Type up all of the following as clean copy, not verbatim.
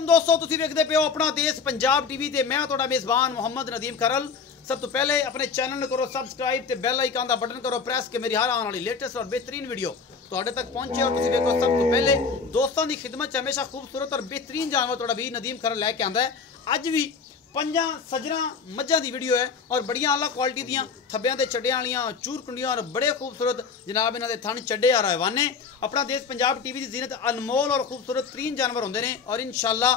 वालेकुम दोस्तों, तुसीं वेखदे पे हो अपना देश पंजाब टीवी ते मैं तुहाडा मेज़बान मोहम्मद नदीम खरल। सब तो पहले अपने चैनल करो सबसक्राइब ते बैल आइकन का बटन करो प्रेस के मेरी हर आने वाली लेटेस्ट और बेहतरीन वीडियो तुहाडे तक पहुंचे और तुसीं वेखो सब तो पहले। दोस्तों की खिदमत हमेशा खूबसूरत और बेहतरीन जानवर तुहाडा भी नदीम खरल लैके आंदा है। अज भी पंजा सजरा मझां दी वीडियो है और बड़ियां आला क्वालिटी दियां थब्बियां दे चड्डियां वालियां चूर कुंडियां और बड़े खूबसूरत जनाब इन्हां दे थन चड्डे आ रवाने। अपना देश पंजाब टीवी की जीनत अनमोल और खूबसूरत तरीन जानवर होंदे ने और इंशाअल्लाह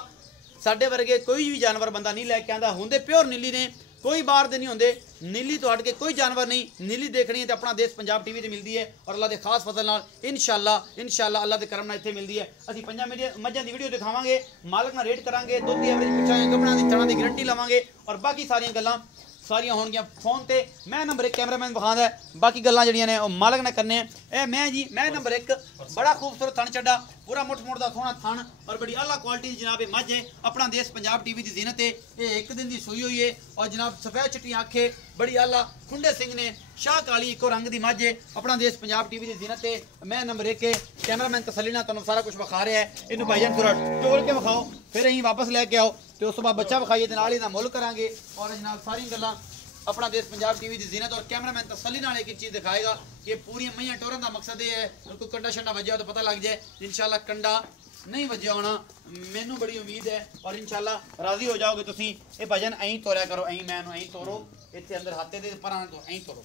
साडे वर्गे कोई भी जानवर बंदा नहीं लैके आंदा, होंदे प्योर नीली ने, कोई बाहर दे नहीं होंदे। नीली तो हट के कोई जानवर नहीं, नीली देखनी है तो अपना देश पंजाब टीवी ते मिलती है और अल्लाह के खास फजल नाल इंशाअल्लाह अल्लाह के करम नाल इत्थे मिलती है। असीं पंजां मझां दी वीडियो दिखावांगे, मालक नाल रेट करांगे, दुध दी एवरेज पुछांगे, गबना दी थणा दी गारंटी लवांगे और बाकी सारियां गल्लां सारियां होणगियां फोन ते। मैं नंबर 1 कैमरामैन विखांदा है, बाकी गल्लां जड़ियां ने मालक ने करने ए मैं जी। मैं नंबर 1 बड़ा खूबसूरत थन चड्डा, पूरा मुठ मुठ दा सोहना थन और बड़ी आला क्वालिटी जनाब मझ है। अपना देश पंजाब टीवी की जीनत है, ये एक दिन की सूई हुई है और जनाब सफेद चिट्टी आंखें, बड़ी आला खुंडे सिंह ने, शाह काली इको रंग की मझ है। अपना देश पंजाब टीवी की जीनत है। मैं नंबर 1 कैमरामैन तसल्ली नाल तुहानूं सारा कुछ विखा रहा है। इनू भाईजान थोड़ा टोल के विखाओ, फिर असीं वापस लैके आओ तो उस बाद बच्चा विखाइए ते नाल ही मुल करांगे और जनाब सारी गल्लां अपना देश पंजाब टीवी की जीनत। और कैमरामैन तसल्ली नाल एक चीज़ दिखाएगा कि पूरी मईयां टोरन का मकसद ये है कोई कंडा शंडा वजया तो पता लग जाए। इंशाअल्लाह कंडा नहीं वजया होना, मैनू बड़ी उम्मीद है और इंशाअल्लाह राजी हो जाओगे तुसीं। ये भजन ऐं तोरिया करो, ऐं मैं ऐं तोरो, इत्थे अंदर हाथे दे परां तो ऐं तोरो।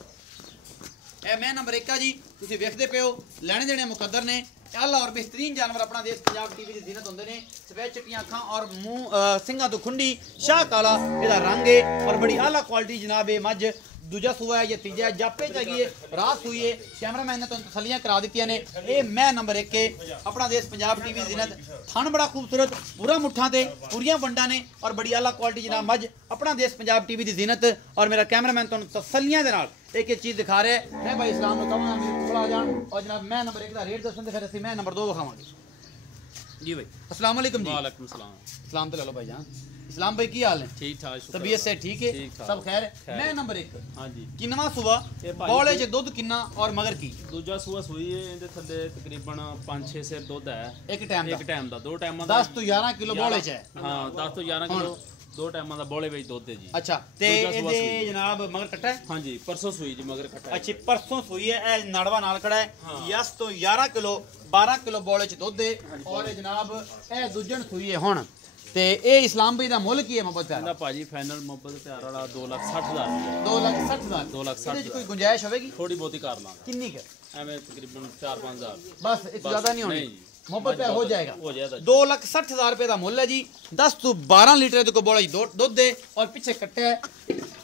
ए मैं नंबर 1 जी, तुसीं वेखदे पे हो, लैने देने मुकद्दर ने। आला और बेहतरीन जानवर अपना देश पंजाब टीवी की जीनत होंदे ने। सफेद चिट्टियां अखां और मुंह सिंगा तो खुंडी, शाह काला इहदा रंग है और बड़ी आला क्वालिटी जनाब है। मझ दूजा सूआ है या तीजा है, जापे चाहिए रात हुई है। कैमरामैन ने तो तसलियां करा दी ने। ये मैं नंबर 1 अपना देश पंजाब टीवी जीनत। थन बड़ा खूबसूरत, पूरा मुठा ते पूरियां वंडा ने और बड़ी आला क्वालिटी जनाब मझ अपना देश पंजाब टीवी की जीनत। और मेरा कैमरामैन तो तसलियां दे नाल एक चीज़ दिखा रहा है। मैं भाई इस्लाम को कहूँगा मेरे को आ जान और जनाब मैं नंबर 1 का रेट दसन तो फिर असीं मैं नंबर 2 विखावांगे जी। भाई अस्सलाम वालेकुम जी। वालेकुम सलाम। सलाम तो ले लो भाई जान। इस्लाम भाई की हाल है? ठीक ठाक, तबीयत से ठीक है, सब खैर है। मैं नंबर 1 हाँ जी। किन्नवा सुबह बौले च दुध किन्ना और मगर की? दूजा सूआ सूई है, इहदे थल्ले तकरीबन 5-6 सेर दुध है एक टाइम दा। दो टाइम 10 तो 11 किलो बौले च है। हाँ 10 तो 11 किलो दो टाइम दा बौले विच दुध है जी। अच्छा ते इहदे जनाब मगर कट्टा है? हाँ जी, परसों सूई जी मगर कट्टा। अच्छा परसों सूई है, ए नड़वा नाल खड़ा है। 10 तो 11 किलो 12 किलो बौले च दुध है और जनाब ए दूजन सूई है हुण। ते ए इस्लाम भाई दा मुल की है मोहब्बत प्यार? भाजी फाइनल मोहब्बत प्यार वाला 2,60,000। 2,60,000। 2,60,000 कोई गुंजाइश होगी? थोड़ी बहुती कर लांगे। कितनी के? एवं तकरीबन 4-5 हज़ार बस, इससे ज्यादा नहीं होनी। मोहब्बत प्यार हो जाएगा। 2,60,000 रुपए का मुल है जी। 10 तो 12 लीटर को बोला दुध है और पीछे कट्टे है।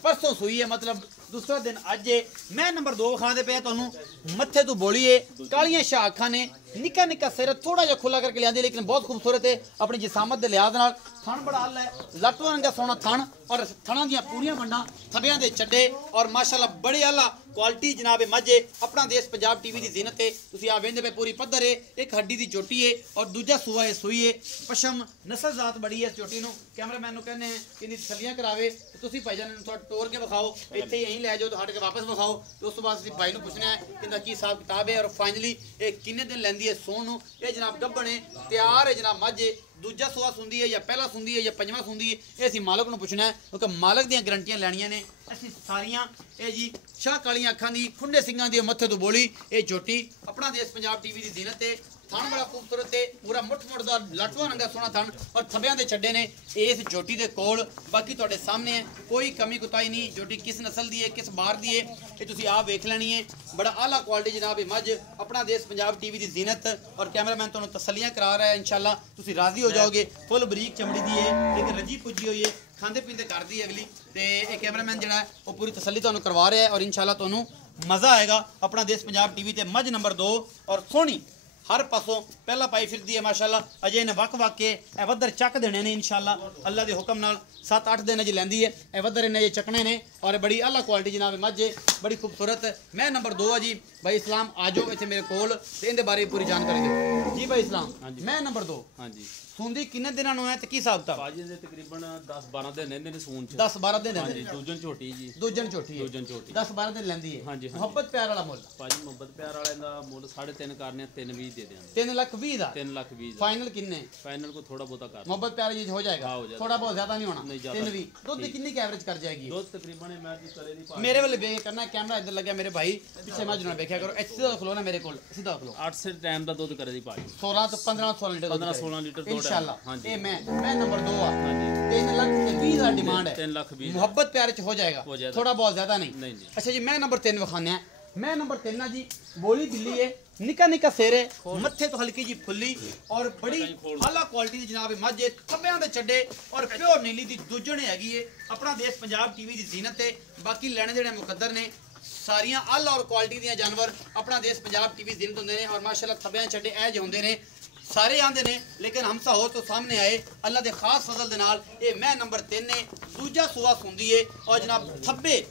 परसों सूई है, मतलब दूसरा दिन अज है। मैं नंबर 2 विखा दे पे तुहानू। मत्थे तो बोली है, कालियां शाह अखां ने, निक्का निक्का सिर थोड़ा जिहा खुला करके लिया लेकिन बहुत खूबसूरत है अपनी जिसामत के लिहाज नाल। थन बड़ा हल है, लट रंगा सोना थन और थणा दियां पूरियां वंडां, थबियां दे चड्डे और माशाअल्लाह बड़े आला क्वालिटी जनाब मझ है। अपना देश पंजाब टीवी की जीनत है। तुसीं आ वेंदे पे पूरी पद्धर है, एक हड्डी की चोटी है और दूजा सूआ है सूई है। पशम नस्ल जात बड़ी है इस चोटी नूं। कैमरामैन नूं कहने कि इहदी तसलियां करावे तो तुसीं भाईजान थोड़ा टोर के विखाओ, इत्थे यहीं लै जाओ तो हट के वापस विखाओ तो उस तो बाद असीं भाई नूं पुछना है कि इहदा की हिसाब किताब है और फाइनली ये किन्ने दिन लैंदी है सोण नूं। ये जनाब गब्बण है, तैयार है जनाब मझ है। दूजा सूआ सुंदी है या पहला सुंदी है या पंजवां सुंदी है, ये असीं मालक नूं पुछना है क्योंकि मालक दीयां गारंटियां लैणियां ने असीं सारियां। ये जी शाह कालियां अखां दी, खुंडे सिंगां दी, मत्थे तो बोली ये चोटी अपना देश पंजाब टीवी की जीनत है। थन बड़ा खूबसूरत है, पूरा मुठ मुठ दा लटवा रंगा सोना थन और थबियां दे चड्डे ने इस चोटी दे कोल। बाकी तुहाडे सामने है, कोई कमी कुताई नहीं। चोटी किस नस्ल दी है, किस बार दी है, ये तुसीं आप वेख लैनी है। बड़ा आला क्वालिटी जनाब मझ अपना देश पंजाब टीवी की जीनत। और कैमरामैन तुहानूं तसल्लियां करा रहा है, इंशाअल्लाह तुसीं राजी हो जाओगे। फुल बरीक चमड़ी दी है, एक रजी पुजी हुई है, खांदे पींदे करदी है अगली। तो ये कैमरामैन जिहड़ा है वो पूरी तसल्ली तुहानूं करवा रहा है और इंशाअल्लाह तुहानूं मज़ा आएगा। अपना देश पंजाब टीवी ते मझ नंबर 2 और सोहनी हर पासों पहला पाई फिरदी है माशाअल्लाह। अजे इन्हें वक वक के ए वधर चक देने ने इंशाअल्लाह अल्लाह के हुक्म नाल। 7-8 दिन अजे लैंदी है, ए वधर इन्हें चकने ने और बड़ी आला क्वालिटी जनाब मझ है, बड़ी खूबसूरत। मैं नंबर 2 जी। भाई इस्लाम आ जाओ इतने मेरे कोल ते इहदे बारे पूरी जानकारी दो जी। भाई इस्लाम मैं नंबर 2 हाँ जी। सूंदी किन्ने दिनां नूं है ते की हिसाब किताब? भाजी दे तकरीबन 10-12 दिन रहंदे ने सून च। 10-12 दिन हां जी। दूजन झोटी जी, दूजन झोटी 10-12 दिन लैंदी है। हां जी। मोहब्बत प्यार वाला मुल भाजी मोहब्बत प्यार वाले दा मुल 3.5 करने 3.20 ਦੇ ਦੇਵਾਂਗੇ 3,20,000 ਦਾ 3 ਲੱਖ 20 ਫਾਈਨਲ ਕਿੰਨੇ ਫਾਈਨਲ ਕੋ ਥੋੜਾ ਬਹੁਤਾ ਕਰ ਮੁਹੱਬਤ ਪਿਆਰ ਜੀ ਹੋ ਜਾਏਗਾ हाँ, हो जाएगा। ਥੋੜਾ ਬਹੁਤ ਜ਼ਿਆਦਾ ਨਹੀਂ ਹੋਣਾ नहीं ज़्यादा। 3,20 ਦੁੱਧ ਦੀ ਕਿੰਨੀ ਐਵਰੇਜ ਕਰ ਜਾਏਗੀ ਦੁੱਧ ਤਕਰੀਬਨ ਇਹ ਮੈਂ ਕੀ ਕਰੇ ਦੀ ਪਾ ਮੇਰੇ ਵੱਲ ਵੇਖ ਕਰਨਾ ਕੈਮਰਾ ਇੱਧਰ ਲੱਗਿਆ ਮੇਰੇ ਭਾਈ ਪਿੱਛੇ ਮੱਝ ਨਾਲ ਵੇਖਿਆ ਕਰੋ ਇੱਥੇ ਸਿੱਧਾ ਖਲੋ ਨਾ ਮੇਰੇ ਕੋਲ ਸਿੱਧਾ ਖਲੋ 8 ਸੇ ਟਾਈਮ ਦਾ ਦੁੱਧ ਕਰੇ ਦੀ ਪਾ 16 ਤੋਂ 15 ਲੀਟਰ 15-16 ਲੀਟਰ ਦੋ ਇਨਸ਼ਾਅੱਲਾ ਹਾਂਜੀ। ਇਹ ਮੈਂ ਨੰਬਰ 2 ਆ ਹਾਂਜੀ 3,20,000 ਡਿਮਾਂਡ ਹੈ 3 ਲੱਖ 20 ਮੁਹੱਬਤ ਪਿਆਰ ਚ ਹੋ ਜਾਏਗਾ हो जाएगा। ਥੋੜਾ ਬਹੁਤ ਜ਼ਿਆਦਾ ਨਹੀਂ नहीं जी ਅੱਛਾ ਜੀ ਮੈਂ ਨੰਬਰ 3 ਵਿਖਾਉਂਦੇ ਆ ਮੈਂ ਨੰਬਰ 3 ਆ ਜੀ ਬੋਲੀ ਬਿੱਲੀ ਹੈ ਨਿੱਕਾ ਨਿੱਕਾ ਸਿਰ ਹੈ ਮੱਥੇ ਤੋਂ ਹਲਕੀ ਜੀ ਫੁੱਲੀ ਔਰ ਬੜੀ ਆਲਾ ਕੁਆਲਿਟੀ ਦੀ ਜਨਾਬ ਮੱਝ ਹੈ ਥੱਬਿਆਂ ਦੇ ਚੱਡੇ ਔਰ ਪਿਓਰ ਨੀਲੀ ਦੀ ਦੂਜਣੇ ਹੈਗੀ ਹੈ ਆਪਣਾ ਦੇਸ਼ ਪੰਜਾਬ ਟੀਵੀ ਦੀ ਜ਼ੀਨਤ ਤੇ ਬਾਕੀ ਲੈਣੇ ਦੇਣੇ ਮੁਕੱਦਰ ਨੇ ਸਾਰੀਆਂ ਆਲਾ ਔਰ ਕੁਆਲਿਟੀ ਦੀਆਂ ਜਾਨਵਰ ਆਪਣਾ ਦੇਸ਼ ਪੰਜਾਬ ਟੀਵੀ ਜ਼ੀਨਤ ਹੁੰਦੇ ਨੇ ਔਰ ਮਾਸ਼ਾਅੱਲਾ ਥੱਬਿਆਂ ਚੱਡੇ ਇਹ ਜਿਹੇ ਹੁੰਦੇ ਨੇ ਸਾਰੇ ਆਂਦੇ ਨੇ ਲੇਕਿਨ ਹਮਸਾ ਹੋ ਤੋਂ ਸਾਹਮਣੇ ਆਏ ਅੱਲਾ ਦੇ ਖਾਸ ਫਜ਼ਲ ਦੇ ਨਾਲ ਇਹ ਮੈਂ ਨੰਬਰ 3 ਨੇ ਦੂਜਾ ਸੂਆ ਸੁੰਦੀ ਏ ਔਰ ਜਨਾਬ ਥੱਬੇ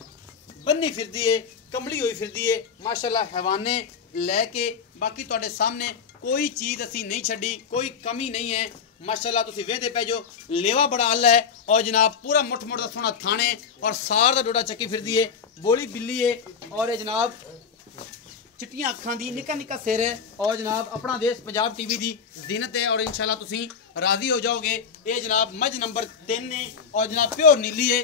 ਬੰਨੀ ਫਿਰਦੀ ਏ ਕੰਬਲੀ ਹੋਈ ਫਿਰਦੀ ਏ ਮਾਸ਼ਾਅੱਲਾ ਹੈਵਾਨੇ ਲੈ ਕੇ ਬਾਕੀ ਤੁਹਾਡੇ ਸਾਹਮਣੇ ਕੋਈ ਚੀਜ਼ ਅਸੀਂ ਨਹੀਂ ਛੱਡੀ ਕੋਈ ਕਮੀ ਨਹੀਂ ਹੈ ਮਾਸ਼ਾਅੱਲਾ ਤੁਸੀਂ ਵੇਖਦੇ ਪੈ ਜੋ ਲੇਵਾ ਬੜਾ ਅੱਲਾ ਹੈ ਔਰ ਜਨਾਬ ਪੂਰਾ ਮੁੱਠ ਮੁੱਠ ਦਾ ਸੋਹਣਾ ਥਾਣੇ ਔਰ ਸਾਰ ਦਾ ਡੋਡਾ ਚੱਕੀ ਫਿਰਦੀ ਏ ਬੋਲੀ ਬਿੱਲੀ ਏ ਔਰ ਇਹ ਜਨਾਬ चिट्टियां अखां दी निक्का निक्का सिर है और जनाब अपना देश पंजाब टीवी दी जीनत है और इंशाल्लाह तुसी राजी हो जाओगे ये जनाब मज नंबर 3 है और जनाब प्योर नीली है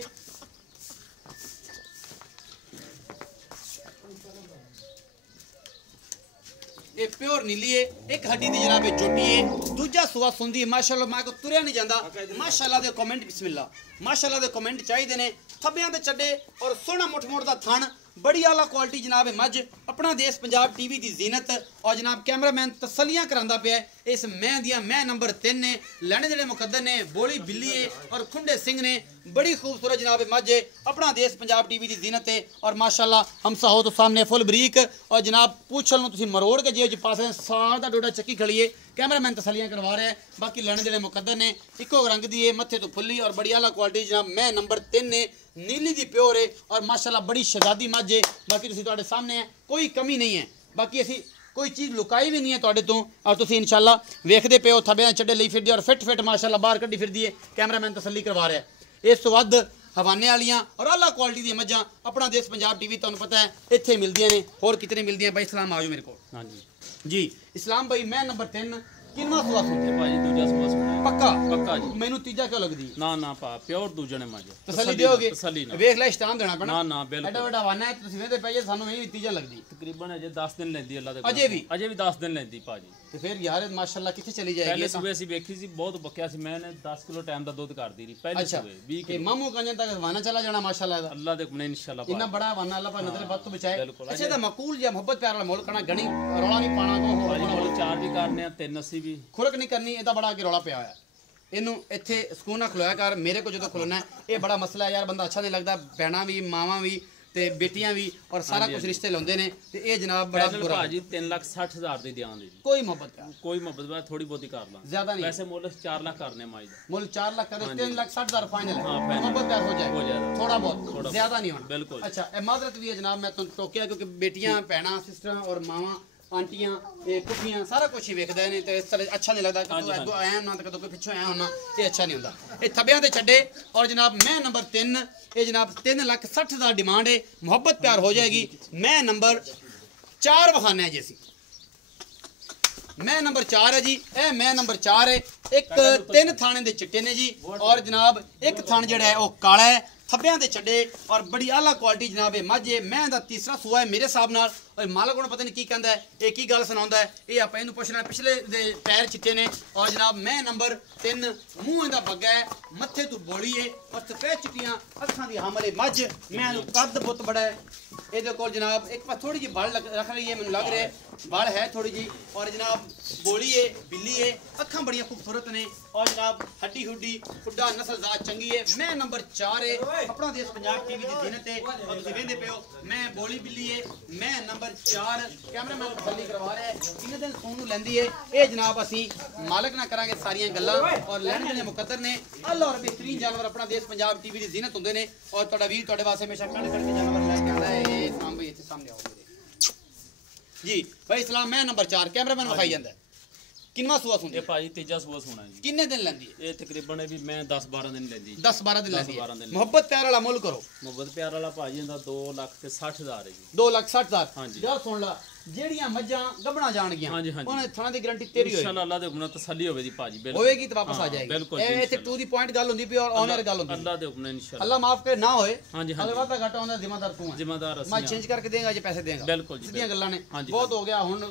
ये प्योर नीली है एक हड्डी दी जनाब चोटी है दूजा सुआ सुंदी है माशाल्लाह मैं को तुरया नहीं जांदा माशाल्लाह दे कमेंट बिस्मिल्लाह माशाल्लाह दे कमेंट चाहिए ने थब्बियां दे चड्डे और सोहना मुठ मुठ दा थण बड़ी आला क्वालिटी जनाब है मज अपना देश पंजाब टीवी की जीनत और जनाब कैमरामैन तसलियां करांदा पिया इस मैं दियां मैं नंबर 3 ने लैने देने मुकद्दर ने बोली बिल्ली है और खुंडे सिंह ने बड़ी खूबसूरत जनाब मज है अपना देश पंजाब टीवी की जीनत है और माशाल्लाह हम साहो तो सामने फुल बरीक और जनाब पूछल नूं तुसीं मरोड़ के जेब च पा सकदे साल दा डोडा चक्की खड़ी है कैमरामैन तसलियां करवा रहा है बाकी लैने देने मुकद्दर ने इको रंग दी है मत्थे तो फुल्ली और बड़ी आला क्वालिटी जनाब मैं नंबर 3 ने नीली दी प्योर है और माशाल्लाह बड़ी शहजादी मझ है बाकी तुसीं तुहाडे सामने है कोई कमी नहीं है बाकी असी कोई चीज़ लुकाई भी नहीं है तुहाडे तो और तुसीं इंशाल्लाह वेखदे पे हो थब्बियां चड्डे लई फिरदी और फिट माशाल्लाह बाहर कड्डी फिरदी है कैमरामैन तसल्ली करवा रहा है इस तो वध हवाने वालियां और आला क्वालिटी दी मझां अपना देश पंजाब टीवी तुहानूं पता है इत्थे मिलदियां ने होर कितने मिलदियां भाई इस्लाम आ जाओ मेरे को हाँ जी जी इस्लाम भाई मैं नंबर 3 किन्ना सुआ सुनते भाजी दूजा सुबह सुना पक्का पक्का जी मैनू तीजा क्यों लगदी ना ना पा प्योर दूजे ने माजे तसल्ली दियोगे तसल्ली ना वेख ले इस्ताम देना पैना ना ना एडा बिल्कुल वड्डा वाना है तुसीं वेखदे पए सानू यही तीजा लगदी तकरीबन अजे 10 दिन लेंदी अल्लाह दे अजे भी 10 दिन लेंदी भाजी ਤੇ ਫਿਰ ਯਾਰ ਮਾਸ਼ਾਅੱਲਾ ਕਿੱਥੇ ਚਲੀ ਜਾਏਗੀ पहले सुबह ਅਸੀਂ ਵੇਖੀ ਸੀ ਬਹੁਤ ਬੱਕਿਆ ਸੀ ਮੈਂ 10 ਕਿਲੋ ਟਾਈਮ ਦਾ ਦੁੱਧ ਕਰਦੀ ਰਹੀ ਪਹਿਲੇ ਅੱਛਾ ਸੁਬਹ 20 ਇਹ ਕਿਲੋ ਮਾਮੂ ਕੰਜਨ ਤੱਕ ਵਾਨਾ ਚਲਾ ਜਾਣਾ ਮਾਸ਼ਾਅੱਲਾ ਇਹਦਾ ਅੱਲਾਹ ਦੇ ਨੇ ਇਨਸ਼ਾਅੱਲਾ ਇੰਨਾ ਬੜਾ ਵਾਨਾ ਅੱਲਾਹ ਪਾ ਨਜ਼ਰ ਬੱਤ ਤੋਂ ਬਚਾਏ ਬਿਲਕੁਲ। ਅੱਛਾ ਇਹਦਾ ਮਕੂਲ ਜਾਂ ਮੁਹੱਬਤ ਪਿਆਰ ਵਾਲਾ ਮੁੱਲ ਕਰਨਾ ਗਣੀ ਰੌਲਾ ਨਹੀਂ ਪਾਣਾ ਕੋ ਭਾਜੀ ਮੁੱਲ 4 ਵੀ ਕਰਨੇ ਆ 3 ਅਸੀਂ ਵੀ ਖੁਰਕ ਨਹੀਂ ਕਰਨੀ ਇਹਦਾ ਬੜਾ ਅੱਗੇ ਰੌਲਾ ਪਿਆ ਹੋਇਆ ਇਹਨੂੰ ਇੱਥੇ ਸਕੂਨ ਨਾਲ ਖਲੋਇਆ ਕਰ ਮੇਰੇ ਕੋ ਜਦੋਂ ਖਲੋਣਾ ਇਹ ਬੜਾ ਮਸਲਾ ਹੈ ਯਾਰ ਬੰਦਾ ਅੱਛਾ ਨਹੀਂ ਲੱਗਦਾ ਭੈਣਾਂ ਵੀ ਮਾਵਾਂ ਵੀ ਤੇ ਬੇਟੀਆਂ ਵੀ ਔਰ ਸਾਰਾ ਕੁਝ ਰਿਸ਼ਤੇ ਲਾਉਂਦੇ ਨੇ ਤੇ ਇਹ ਜਨਾਬ ਬੜਾ ਫੈਸਲ ਬੁਰਾ ਭਾਜੀ 3,60,000 ਦੀ ਦਿਆਂਗੇ ਜੀ ਕੋਈ ਮੁਹੱਬਤ ਪਿਆਰ ਕੋਈ ਮੁਹੱਬਤ ਬਾਤ ਥੋੜੀ ਬਹੁਤੀ ਕਰ ਲਾਂ ਜ਼ਿਆਦਾ ਨਹੀਂ ਵੈਸੇ ਮੁੱਲ 4 ਲੱਖ ਕਰਨੇ ਮਾਈ ਦਾ ਮੁੱਲ 4 ਲੱਖ करे 3,60,000 फाइनल हाँ, है फाइनल। मोहब्बत प्यार हो हो जाएगा जाएगा। थोड़ा बहुत थोड़ा ज्यादा नहीं होना बिल्कुल। अच्छा ए माजरत भी है जनाब मैं तुम टोकिया क्योंकि बेटियां भैणा सिस्टर और मावां आंटियां ये कुफियां सारा कुछ ही वेखदा ने ते इस तरह अच्छा नहीं लगदा कि तू अगो आया ना ते कदों कोई पिछों आया होना ये अच्छा नहीं हुंदा ये थब्बियां दे छड्डे और जनाब मैं नंबर 3 ये जनाब 3,60,000 डिमांड है मोहब्बत प्यार हो जाएगी मैं नंबर 4 वखाना है जैसी मैं नंबर 4 है जी ए मैं नंबर 4 है एक 3 थाने दे चिट्टे ने जी और जनाब एक थान जड़ा है वो काला है थब्बियां दे चड्डे और बड़ी आला क्वालिटी जनाब है मझ है मैं दा तीसरा सूआ है मेरे हिसाब नाल और मालक को पता नहीं की कहंदा है ये की गल सुनाउंदा है ये आपां इहनूं पुछना पिछले दे पैर चिट्टे ने और जनाब मैं नंबर 3 मूंह इहदा बग्गा है मत्थे तो बोली है और सफेद चिट्टियां अखां दी हमले मझ मैं कद बुत बड़ा है ਇਹਦੇ ਕੋਲ ਜਨਾਬ ਇੱਕ ਪਾਸ ਥੋੜੀ ਜਿਹੀ ਬਾਲ ਰੱਖ ਰਹੀ ਹੈ ਮੈਨੂੰ ਲੱਗ ਰਿਹਾ ਬਾਲ ਹੈ ਥੋੜੀ ਜੀ ਔਰ ਜਨਾਬ ਬੋਲੀ ਹੈ ਬਿੱਲੀ ਹੈ ਅੱਖਾਂ ਬੜੀਆਂ ਖੂਬਸੂਰਤ ਨੇ ਔਰ ਜਨਾਬ ਹੱਡੀ ਹੁੱਡੀ ਫੁੱਡਾ ਨਸਲ ਜ਼ਾਤ ਚੰਗੀ ਹੈ ਮੈਂ ਨੰਬਰ 4 ਹੈ ਆਪਣਾ ਦੇਸ਼ ਪੰਜਾਬ ਟੀਵੀ ਦੀ ਜ਼ੀਨਤ ਹੈ ਔਰ ਤੁਸੀਂ ਵੇਖਦੇ ਪਿਓ ਮੈਂ ਬੋਲੀ ਬਿੱਲੀ ਹੈ ਮੈਂ ਨੰਬਰ 4 ਕੈਮਰਾਮੈਨ ਤਸੱਲੀ ਕਰਵਾ ਰਿਹਾ ਹੈ ਕਿੰਨੇ ਦਿਨ ਸੌਣ ਨੂੰ ਲੈਂਦੀ ਹੈ ਇਹ ਜਨਾਬ ਅਸੀਂ ਮਾਲਕ ਨਾਲ ਕਰਾਂਗੇ ਸਾਰੀਆਂ ਗੱਲਾਂ ਔਰ ਲੈਣ ਦੇਣੇ ਮੁਕੱਦਰ ਨੇ ਅੱਲਾ ਔਰ ਬਿਹਤਰੀਨ ਜਾਨਵਰ ਆਪਣਾ ਦੇਸ਼ ਪੰਜਾਬ ਟੀਵੀ ਦੀ ਜ਼ੀਨਤ ਹੁੰਦੇ ਨੇ ਔਰ ਤੁਹਾਡਾ ਵੀਰ ਤੁਹਾਡੇ ਵਾਸਤੇ ਹਮੇਸ਼ਾ ਕੱਢ ਕੇ ਜਾਨਵਰ ਲੈ ਕੇ ਆਉਂਦਾ ਹੈ इस्लाम भाई इतने सामने आओ मेरे जी भाई इस्लाम मैं नंबर 4 कैमरामैन विखाई जांदा किन्ना सुआ सुनदी ਇਹ ਭਾਜੀ ਤੀਜਾ ਸੁਬਹ ਸੁਣਾ ਜੀ किन्ने दिन लैंदी है ਇਹ ਤਕਰੀਬਨ ਵੀ ਮੈਂ 10-12 ਦਿਨ ਲੈਂਦੀ 10 12 दिन लैंदी 12 दिन मोहब्बत प्यार वाला मुल करो ਮੁਹੱਬਤ ਪਿਆਰ ਵਾਲਾ ਭਾਜੀ ਦਾ 2,60,000 ਹੈ ਜੀ 2,60,000 हाँ जी। यार सुन ला ਜਿਹੜੀਆਂ ਮੱਝਾਂ ਗੱਭਣਾ ਜਾਣਗੀਆਂ ਹਾਂਜੀ, ਹਾਂਜੀ। ਉਹਨਾਂ ਦੇ ਥਣਾ ਦੀ ਗਾਰੰਟੀ ਤੇਰੀ ਹੋਏਗੀ इंशाल्लाह अल्लाह दे हुक्म नाल तसल्ली होवे दी भाजी बिल्कुल होएगी तो वापस आ हाँ, जाएगी बिल्कुल ਇਹ ਇੱਥੇ ਟੂ ਦੀ ਪੁਆਇੰਟ ਗੱਲ ਹੁੰਦੀ ਪਈ ਔਰ ਆਨਰ ਗੱਲ ਹੁੰਦੀ अल्लाह दे हुक्म नाल इंशाल्लाह ਅੱਲਾ ਮਾਫ ਕਰੇ ਨਾ ਹੋਏ ਹਾਂਜੀ, ਹਾਂਜੀ। ਅਗਰ ਵਾਦਾ ਘਾਟਾ ਹੁੰਦਾ ਜ਼ਿੰਮੇਦਾਰ ਤੂੰ ਹੈ जिम्मेदार ਮੈਂ ਅਸੀਂ ਚੇਂਜ ਕਰਕੇ ਦੇਗਾ ਜੇ ਪੈਸੇ ਦੇਗਾ ਬਿਲਕੁਲ ਜੀ, ਸਿੱਧੀਆਂ ਗੱਲਾਂ ਨੇ ਹਾਂਜੀ, ਬਹੁਤ ਹੋ ਗਿਆ ਹੁਣ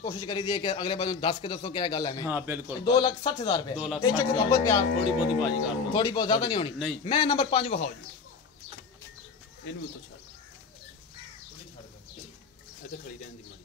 ਕੋਸ਼ਿਸ਼ ਕਰੀ ਦੀ ਹੈ ਕਿ ਅਗਲੇ ਬੰਦੇ ਨੂੰ ਦੱਸ ਕੇ ਦੱਸੋ ਕੀ ਗੱਲ ਹੈ ਮੈਂ हाँ बिल्कुल 2,60,000 ਰੁਪਏ 2,60,000 ਇਹ ਚੱਕ ਮੁਹੱਬਤ ਪਿਆਰ थोड़ी बहुती भाजी कर लो ਥੋੜੀ ਬਹੁਤ ਜ਼ਿਆਦਾ ਨਹੀਂ ਹੋਣੀ ਨਹੀਂ। ਮੈਂ ਨੰਬਰ 5 ਵਿਖਾਓ ਜੀ ਇਹਨੂੰ ਉੱਤੋਂ ਛੱਡ ਥੋੜੀ ਛੱਡ ਦੇ ਇੱਥੇ ਖੜੀ ਰਹਿਣ ਦੀ ਮਾੜੀ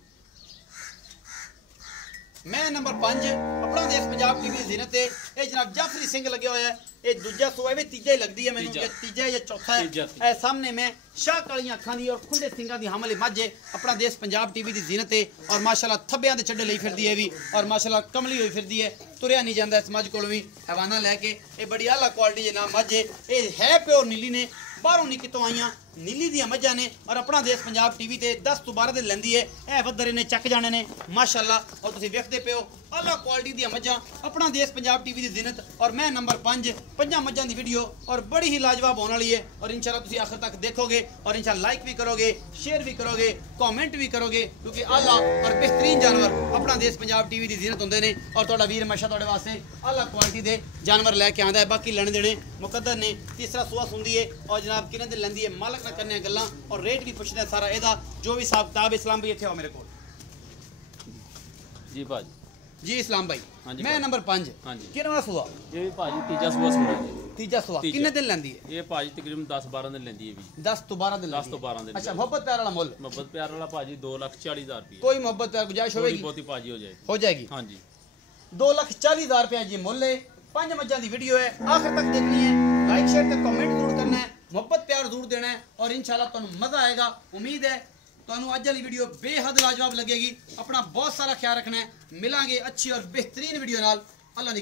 ਮੈਂ ਨੰਬਰ 5 ਆਪਣਾ ਦੇਸ਼ ਪੰਜਾਬ ਟੀਵੀ ਦੀ ਜ਼ਿਨਤ ਤੇ ਇਹ ਜਨਾਬ ਜਾਫਰੀ ਸਿੰਘ ਲੱਗਿਆ ਹੋਇਆ ਹੈ ਇਹ ਦੂਜਾ ਸੂਆ ਵੀ ਤੀਜਾ ਹੀ ਲੱਗਦੀ ਹੈ ਮੈਨੂੰ ਤੀਜਾ। ਇਹ ਤੀਜਾ ਜਾਂ ਚੌਥਾ ਤੀਜਾ। ਹੈ ਇਹ ਸਾਹਮਣੇ ਮੈਂ ਸ਼ਾਹ ਕਾਲੀਆਂ ਅੱਖਾਂ ਦੀ ਔਰ ਖੁੰਡੇ ਸਿੰਘਾਂ ਦੀ ਹਮਲੇ ਮਾਝੇ ਆਪਣਾ ਦੇਸ਼ ਪੰਜਾਬ ਟੀਵੀ ਦੀ ਜ਼ਿਨਤ ਤੇ ਔਰ ਮਾਸ਼ਾਅੱਲਾ ਥੱਬਿਆਂ ਦੇ ਚੱਡੇ ਲਈ ਫਿਰਦੀ ਹੈ ਵੀ ਔਰ ਮਾਸ਼ਾਅੱਲਾ ਕਮਲੀ ਹੋਈ ਫਿਰਦੀ ਹੈ ਤੁਰਿਆ ਨਹੀਂ ਜਾਂਦਾ ਇਸ ਮੱਝ ਕੋਲ ਵੀ ਹਵਾਨਾ ਲੈ ਕੇ ਇਹ ਬੜੀ ਆਲਾ ਕੁਆਲਿਟੀ ਦੇ ਨਾਮ ਮਾਝੇ ਇਹ ਹੈ ਪਿਓਰ ਨੀਲੀ ਨੇ ਬਾਹਰੋਂ ਨਹੀਂ ਕਿਤੋਂ ਆਈਆਂ ਨੀਲੀ ਦੀਆਂ ਮੱਝਾਂ ਨੇ ਔਰ ਆਪਣਾ ਦੇਸ਼ ਪੰਜਾਬ ਟੀਵੀ ਤੇ 10 ਤੋਂ 12 ਦਿਨ ਲੈਂਦੀ ਹੈ ਇਹ ਵੱਧਰੇ ਨੇ ਚੱਕ ਜਾਣੇ ਨੇ ਮਾਸ਼ਾਅੱਲਾ ਔਰ ਤੁਸੀਂ ਵੇਖਦੇ ਪਿਓ ਆਲਾ ਕੁਆਲਿਟੀ ਦੀਆਂ ਮੱਝਾਂ ਆਪਣਾ ਦੇਸ਼ ਪੰਜਾਬ ਟੀਵੀ ਦੀ ਜ਼ਿਨਤ ਔਰ ਮੈਂ ਨੰਬਰ 5 ਪੰਜਾਂ ਮੱਝਾਂ ਦੀ ਵੀਡੀਓ ਔਰ ਬੜੀ ਹੀ ਲਾਜਵਾਬ ਹੋਣ ਵਾਲੀ ਹੈ ਔਰ ਇਨਸ਼ਾਅੱਲਾ ਤੁਸੀਂ ਆਖਰ ਤੱਕ ਦੇਖੋਗੇ ਔਰ ਇਨਸ਼ਾਅੱਲਾ ਲਾਈਕ ਵੀ ਕਰੋਗੇ ਸ਼ੇਅਰ ਵੀ ਕਰੋਗੇ ਕਮੈਂਟ ਵੀ ਕਰੋਗੇ ਕਿਉਂਕਿ ਆਲਾ ਔਰ ਬਿਹਤਰੀਨ ਜਾਨਵਰ ਆਪਣਾ ਦੇਸ਼ ਪੰਜਾਬ ਟੀਵੀ ਦੀ ਜ਼ਿਨਤ ਹੁੰਦੇ ਨੇ ਔਰ ਤੁਹਾਡਾ ਵੀਰ ਹਮੇਸ਼ਾ ਤੁਹਾਡੇ ਵਾਸਤੇ ਆਲਾ ਕੁਆਲਿਟੀ ਦੇ ਜਾਨਵਰ ਲੈ ਕੇ ਆਉਂਦਾ ਹੈ ਬਾਕੀ ਲੈਣ ਦੇਣੇ ਮੁਕੱਦਰ ਨੇ ਤੀਸਰਾ ਸੂਆ ਸੁਣਦੀ ਹੈ ਔਰ ਜਨਾਬ ਕਿੰਨੇ ਦਿਨ ਲੈਂਦੀ ਹੈ ਮਾਲਕ ਨਾਲ ਕਰਨੇ ਗੱਲਾਂ ਔਰ ਰੇਟ ਵੀ ਪੁੱਛਦਾ ਸਾਰਾ ਇਹਦਾ ਜੋ ਵੀ ਹਿਸਾਬ ਕਿਤਾਬ ਇਸਲਾਮ ਵੀ ਇੱਥੇ ਆ ਮੇਰੇ ਕੋਲ ਜੀ ਭਾਜੀ ਜੀ ਇਸਲਾਮ ਭਾਈ ਹਾਂਜੀ ਮੈਂ ਭਾਈ। ਨੰਬਰ 5 ਹਾਂਜੀ। ਕਿੰਨਵਾਂ ਸੂਆ ਇਹ ਵੀ ਭਾਜੀ ਤੀਜਾ ਸੂਆ ਸੁਣਾ ਜੀ ਤੀਜਾ ਸੂਆ ਤੀਜਾ। ਕਿੰਨੇ ਦਿਨ ਲੈਂਦੀ ਹੈ ਇਹ ਭਾਜੀ ਤਕਰੀਬਨ 10-12 ਦਿਨ ਲੈਂਦੀ ਹੈ ਵੀ 10 ਤੋਂ 12 ਦਿਨ 10 ਤੋਂ 12 ਦਿਨ ਅੱਛਾ ਮੁਹੱਬਤ ਪਿਆਰ ਵਾਲਾ ਮੁੱਲ ਮੁਹੱਬਤ ਪਿਆਰ ਵਾਲਾ ਭਾਜੀ 2,40,000 ਰੁਪਏ ਕੋਈ ਮੁਹੱਬਤ ਪਿਆਰ ਗੁਜਾਇਸ਼ ਥੋੜੀ ਹੋਵੇਗੀ ਬਹੁਤੀ ਭਾਜੀ ਹੋ ਜਾਏਗੀ ਹੋ ਜਾਏਗੀ ਹਾਂਜੀ 2,40,000 ਰੁਪਏ ਜੀ ਮੁੱਲ ਹੈ 5 ਮੱਝਾਂ ਦੀ ਵੀਡੀਓ ਹੈ ਆਖਰ ਤੱਕ ਦੇਖਣੀ ਹੈ ਲਾਈਕ ਸ਼ੇਅਰ ਤੇ ਕਮੈਂਟ ਜ਼ਰੂਰ ਕਰਨਾ ਹੈ ਮੁਹੱਬਤ ਪਿਆਰ ਜ਼ਰੂਰ ਦੇਣਾ ਹੈ ਔਰ ਇਨਸ਼ਾਅੱਲਾ ਤੁਹਾਨੂੰ ਮਜ਼ਾ ਆਏਗਾ ਉਮੀਦ ਹੈ ਤੁਹਾਨੂੰ ਅੱਜ ਵਾਲੀ ਵੀਡੀਓ ਬੇਹੱਦ ਲਾਜਵਾਬ ਲੱਗੇਗੀ ਆਪਣਾ ਬਹੁਤ ਸਾਰਾ ਖਿਆਲ ਰੱਖਣਾ ਹੈ ਮਿਲਾਂਗੇ ਅੱਛੀ ਔਰ ਬਿਹਤਰੀਨ ਵੀਡੀਓ ਨਾਲ ਅੱਲਾ ਨੇ